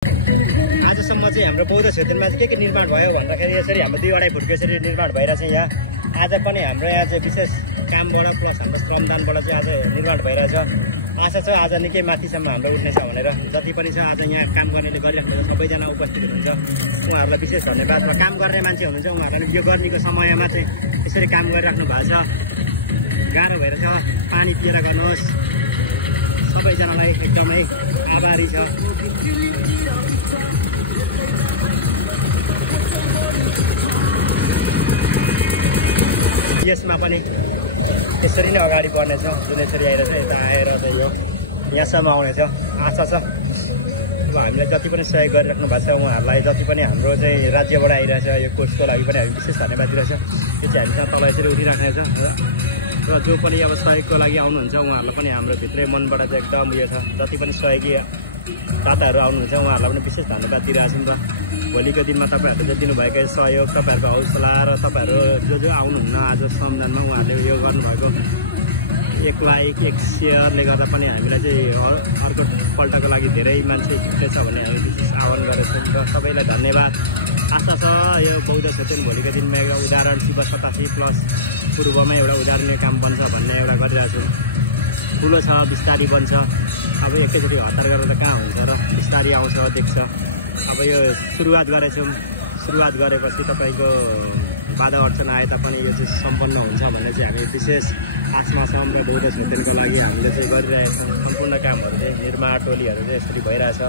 आजसम्म चाहिँ हाम्रो बौद्ध क्षेत्रमा चाहिँ के निर्माण भयो भन्दाखेरि यसरी हाम्रो 2-2.5 फुटको यसरी निर्माण भइरहेछ यहाँ। आज पनि हाम्रो यहाँ चाहिँ विशेष कामबाट प्लस हाम्रो श्रमदानबाट चाहिँ आज निर्माण भइरहेछ। आशा छ आज निकै माथिसम्म हाम्रो उठ्नेछ भनेर। जति पनि छ आज यहाँ काम गर्नेले गरिराख्नुहुन्छ सबैजना उपस्थित हुनुहुन्छ, उहाँहरूलाई विशेष धन्यवाद। र काम गर्ने मान्छे हुनुहुन्छ उहाँहरूले यो गर्नेको समयमा चाहिँ यसरी काम गरिराख्नु भएको छ। गाह्रो भएर छ, पानी पिएर गर्नुहोस्। सबैजनालाई एकदमै आभारी छ। यसमा पनि यसरी नै अगाडि बढ्नेछ, जुन यसरी आइरहेछ यता आएर चाहिँ यो यहाँसम्म आउनेछ। आशा छ अब हामीलाई जति पनि सहयोग गरिराख्नु भएको छ उहाँहरूलाई, जति पनि हाम्रो चाहिँ राज्यबाट आइरहेछ यो कोर्सको लागि पनि हामी विशेष धन्यवाद दिइरहेछ। त्यो चाहिँ हामीसँग तल यसरी उठिराख्नेछ र जो पनि अब सहयोगको लागि आउनुहुन्छ उहाँहरूलाई पनि हाम्रो भित्रै मनबाट चाहिँ एकदम उयो छ। जति पनि सहयोगी दाताहरू आउनुहुन्छ उहाँहरूलाई पनि विशेष धन्यवाद दिइरहेछौँ। र भोलिको दिनमा तपाईँहरूले चाहिँ दिनुभएको सहयोग, तपाईँहरूको हौसला र तपाईँहरू जो आउनुहुन्न आज श्रमदानमा उहाँहरूले यो गर्नुभएको 1 लाइक 1 सेयरले गर्दा पनि हामीलाई चाहिँ अर्को पल्टको लागि धेरै मान्छे जुट्दैछ भन्ने हामी विशेष आह्वान गरेछौँ। र सबैलाई धन्यवाद। आशा छ यो बौद्ध क्षेत्र भोलिको दिनमा एउटा उदाहरण शिव 87 प्लस पूर्वमा एउटा उदाहरणीय काम बन्छ भन्ने एउटा गरिरहेको छु। ठुलो छ, बिस्तारी बन्छ। अब एकैचोटि हतार गरेर कहाँ हुन्छ र बिस्तारी आउँछ, देख्छ। अब यो सुरुवात गरेछौँ, सुरुवात गरेपछि तपाईँको बाधा अडचन आए तापनि यो चाहिँ सम्पन्न हुन्छ भन्ने चाहिँ हामी विशेष आशमा छौँ। र बौद्ध क्षेत्रको लागि हामीले चाहिँ गरिरहेका छौँ। सम्पूर्ण कामहरू चाहिँ निर्माण टोलीहरू चाहिँ यसरी भइरहेछ।